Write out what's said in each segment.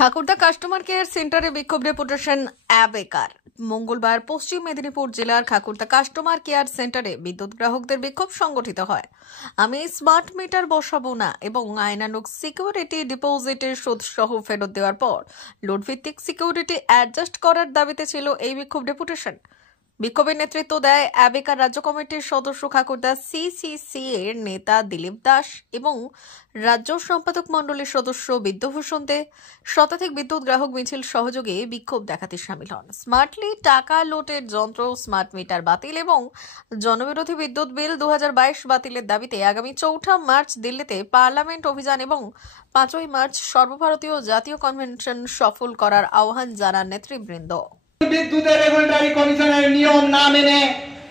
Khakurda customer care সেন্টারে বিক্ষোভ deputation অ্যাবেকার। মঙ্গলবার পশ্চিম মেদিনীপুর জেলার খাকুড়দা কাস্টমার কেয়ার সেন্টারে বিদ্যুৎ গ্রাহকদের বিক্ষোভ সংগঠিত হয়। আমি স্মার্ট মিটার বসাবো না এবং আইনানুগ সিকিউরিটি ডিপোজিটের সুদ সহ ফেরত দেওয়ার পর লোডভিত্তিক সিকিউরিটি অ্যাডজাস্ট করার দাবিতে ছিল এই বিক্ষোভ ডেপুটেশন। বিক্ষোভের নেতৃত্ব দেয় অ্যাবেকার রাজ্য কমিটির সদস্য খাকুড়দা সিসিসি এর নেতা দিলীপ দাস এবং রাজ্য সম্পাদক মণ্ডলীর সদস্য বিদ্যভূষণ দে। শতাধিক বিদ্যুৎ গ্রাহক মিছিল সহযোগে বিক্ষোভ দেখাতে সামিল হন। স্মার্টলি টাকা লোটের যন্ত্র, স্মার্ট মিটার বাতিল এবং জনবিরোধী বিদ্যুৎ বিল 2022 বাতিলের দাবিতে আগামী 4 মার্চ দিল্লিতে পার্লামেন্ট অভিযান এবং 5 মার্চ সর্বভারতীয় জাতীয় কনভেনশন সফল করার আহ্বান জানান নেতৃবৃন্দ। বিদ্যুতের রেগুলেটরি কমিশনের নিয়ম না মেনে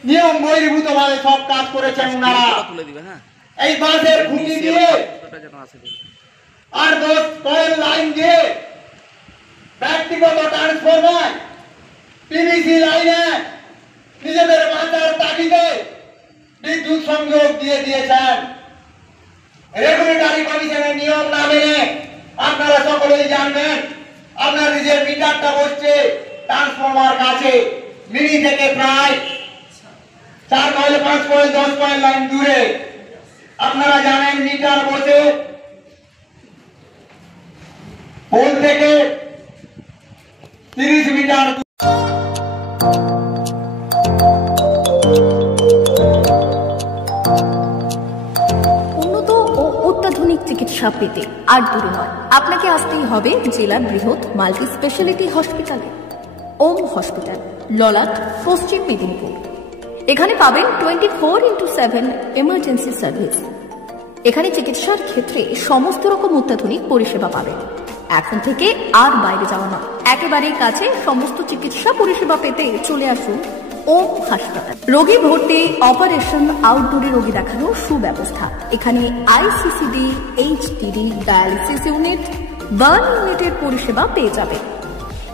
নিয়ম বহির্ভূতভাবে সব কাজ করেছেন ওনারা। এই বাঁশের খুঁটি দিয়ে আর 10 কয়েল লাইন দিয়ে ব্যক্তিগত ট্রান্সফরমার পিভিসি লাইনে নিজেদের বাঁচার তাগিদে বিদ্যুৎ সংযোগ দিয়ে দিয়েছেন। রেগুলেটরি কমিশনের নিয়ম না মেনে আপনারা সকলেই জানবেন আপনার নিজের মিটারটা বসছে ট্রান্সফরমার কাছে মিনি থেকে প্রায় 4 কয়েল 5 কয়েল 10 কয়েল লাইন দূরে। আপনারা জানেন মিটার বসে পোল থেকে 30 মিটার। উন্নত ও অত্যাধুনিক চিকিৎসা পেতে আর দূরে নয়, আপনাকে আসতেই হবে জেলার বৃহৎ মাল্টি স্পেশালিটি হসপিটালে। ওম হসপিটাল, ললাট, পশ্চিম মেদিনীপুর। এখানে পাবেন 24x7 এমার্জেন্সি সার্ভিস। এখানে চিকিৎসার ক্ষেত্রে সমস্ত রকম অত্যাধুনিক পরিষেবা পাবেন। এখন থেকে আর বাইরে যাওয়া নয়, একেবারেই কাছে সমস্ত চিকিৎসা পরিষেবা পেতে চলে আসুন ওম হাসপাতাল। রোগী ভর্তি, অপারেশন, আউটডোরে রোগী দেখানোর সুব্যবস্থা। এখানে ICCD, HDD, dialysis unit, burn ইউনিটের পরিষেবা পেয়ে যাবে।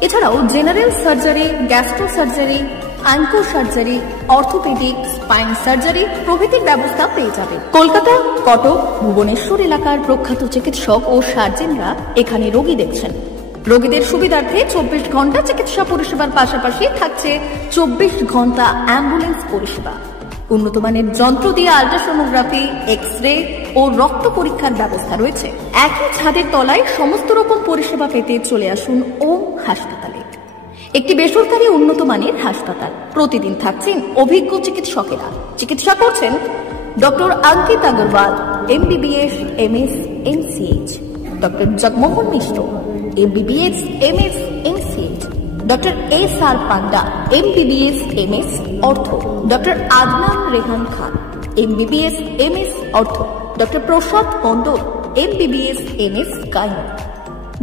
এছাড়াও general surgery, gastro surgery, onco surgery, orthopaedic, spine surgery প্রভৃতির ব্যবস্থা পেয়ে যাবে। কলকাতা, কটক, ভুবনেশ্বর এলাকার প্রখ্যাত চিকিৎসক ও সার্জেনরা এখানে রোগী দেখছেন। রোগীদের সুবিধার্থে 24 ঘন্টা চিকিৎসা পরিষেবার পাশাপাশি থাকছে 24 ঘন্টা অ্যাম্বুলেন্স পরিষেবা। উন্নত মানের যন্ত্র দিয়ে আল্ট্রাসোনোগ্রাফি, এক্স-রে ও রক্ত পরীক্ষার ব্যবস্থা রয়েছে। একই ছাদের তলায় সমস্ত রকম পরিষেবা পেতে চলে আসুন ওম হাসপাতালে। একটি বেসরকারি উন্নত মানের হাসপাতাল। প্রতিদিন থাকছেন অভিজ্ঞ চিকিৎসকেরা। চিকিৎসা করছেন doctor Ankit Agarwal, MBBS, MS, MCH, doctor Jagmohan Mishra, MBBS, MS, MCH, doctor SR Panda, MBBS, MS, ortho, doctor Adnan Rehan Khan, MBBS, MS, ortho, doctor Prasad Mondal, MBBS, MS, gyno,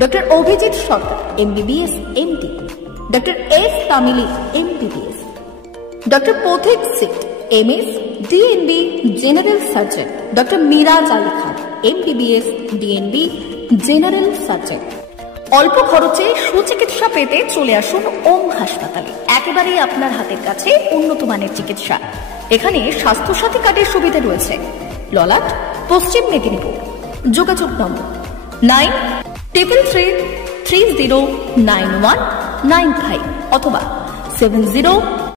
doctor Abhijit Sarkar, MBBS, MD, doctor S Tamili, MBBS, doctor Pathik Sit, MS, DNB, general surgeon, doctor Miraj Ali Khan, MBBS, DNB, general surgeon. অল্প খরচে সুচিকিৎসা পেতে চলে আসুন ওম হাসপাতালে। একেবারেই আপনার হাতের কাছে উন্নত মানের চিকিৎসা। এখানে স্বাস্থ্যসাথী কার্ডের সুবিধা রয়েছে। ললাট, পশ্চিম মেদিনীপুর। যোগাযোগ নম্বর 9333309195 অথবা 70